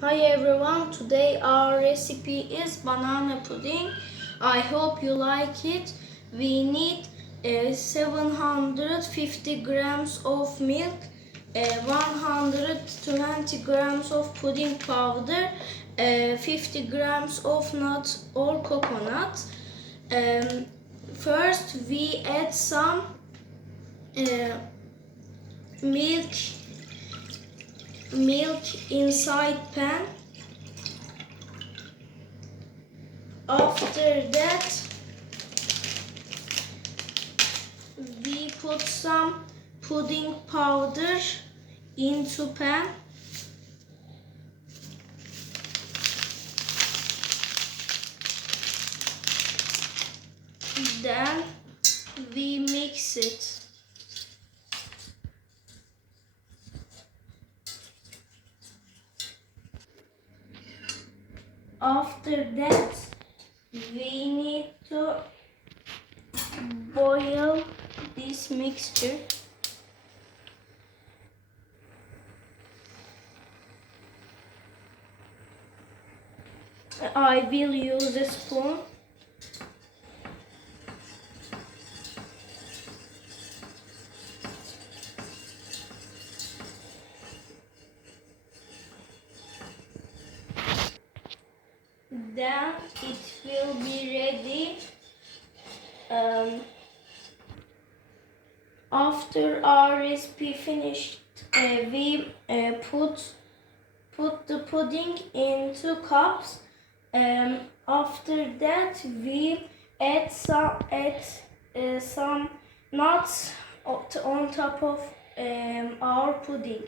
Hi everyone, today our recipe is banana pudding. I hope you like it. We need 750 grams of milk, 120 grams of pudding powder, 50 grams of nuts or coconut. First we add some milk inside pan. After that, we put some pudding powder into pan. Then we mix it. After that, we need to boil this mixture. I will use a spoon. Then it will be ready. After our recipe finished, we put the pudding into cups. After that, we add some nuts on top of our pudding.